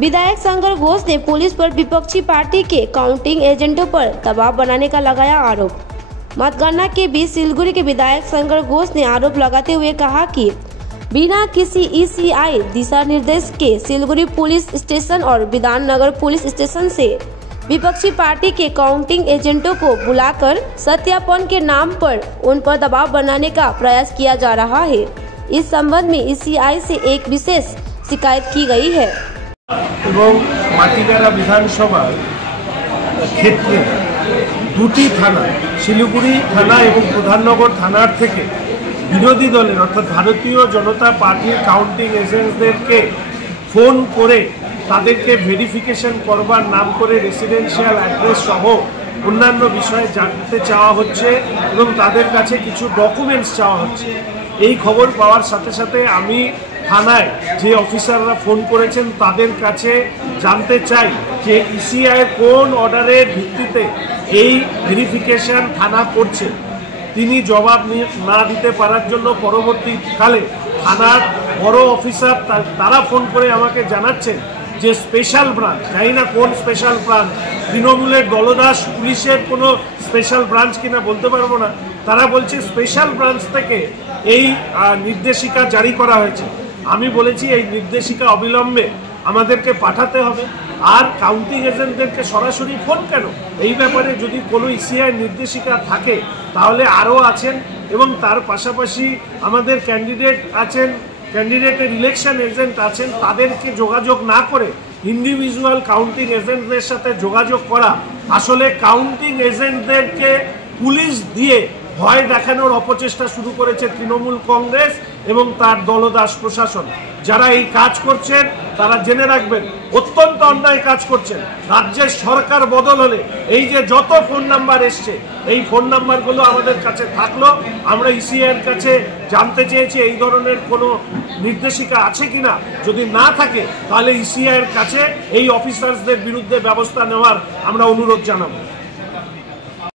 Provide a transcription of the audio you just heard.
विधायक शंकर घोष ने पुलिस पर विपक्षी पार्टी के काउंटिंग एजेंटों पर दबाव बनाने का लगाया आरोप। मतगणना के बीच सिलगुड़ी के विधायक शंकर घोष ने आरोप लगाते हुए कहा कि बिना किसी ईसीआई दिशा निर्देश के सिलगुड़ी पुलिस स्टेशन और विधाननगर पुलिस स्टेशन से विपक्षी पार्टी के काउंटिंग एजेंटों को बुलाकर सत्यापन के नाम पर उन पर दबाव बनाने का प्रयास किया जा रहा है। इस संबंध में ईसीआई से एक विशेष शिकायत की गई है। माटीगाड़ा विधानसभा क्षेत्रे दुटी थाना শিলিগুড়ি थाना और प्रधाननगर थानार থেকে বিরোধী দলের অর্থাৎ ভারতীয় জনতা পার্টির কাউন্টিং এজেন্টদেরকে ফোন করে তাদেরকে ভেরিফিকেশন করবার নাম করে রেসিডেন্সিয়াল অ্যাড্রেস সহ অন্যান্য বিষয়ে জানতে চাওয়া হচ্ছে এবং তাদের কাছে কিছু ডকুমেন্টস চাওয়া হচ্ছে। এই খবর পাওয়ার সাথে সাথে আমি থানায় যে অফিসাররা ফোন করেছেন তাদের কাছে জানতে চাই যে ইসিআই কোন অর্ডারের ভিত্তিতে এই ভেরিফিকেশন থানা করছে। তিনি জবাব না দিতে পারার জন্য পরবর্তীকালে থানার বড় অফিসার তারা ফোন করে আমাকে জানাচ্ছেন যে স্পেশাল ব্রাঞ্চ, জানি না কোন স্পেশাল ব্রাঞ্চ, তৃণমূলের দলদাস পুলিশের কোনো স্পেশাল ব্রাঞ্চ কিনা বলতে পারবো না, তারা বলছে স্পেশাল ব্রাঞ্চ থেকে এই নির্দেশিকা জারি করা হয়েছে। আমি বলেছি এই নির্দেশিকা অবিলম্বে আমাদেরকে পাঠাতে হবে। আর কাউন্টিং এজেন্টদেরকে সরাসরি ফোন কেন? এই ব্যাপারে যদি কোনো ইসিআই নির্দেশিকা থাকে তাহলে আরও আছেন এবং তার পাশাপাশি আমাদের ক্যান্ডিডেট আছেন, ক্যান্ডিডেটের ইলেকশন এজেন্ট আছেন, তাদেরকে যোগাযোগ না করে ইন্ডিভিজুয়াল কাউন্টিং এজেন্টদের সাথে যোগাযোগ করা আসলে কাউন্টিং এজেন্টদেরকে পুলিশ দিয়ে ভয় দেখানোর অপচেষ্টা শুরু করেছে তৃণমূল কংগ্রেস এবং তার দলদাস প্রশাসন। যারা এই কাজ করছেন তারা জেনে রাখবেন অত্যন্ত অন্যায় কাজ করছেন। রাজ্যের সরকার বদল হলে এই যে যত ফোন নাম্বার এসছে এই ফোন নাম্বারগুলো আমাদের কাছে থাকলো। আমরা ইসিআইয়ের কাছে জানতে চেয়েছি এই ধরনের কোনো নির্দেশিকা আছে কিনা, যদি না থাকে তাহলে ইসিআইয়ের কাছে এই অফিসারদের বিরুদ্ধে ব্যবস্থা নেওয়ার আমরা অনুরোধ জানাবো।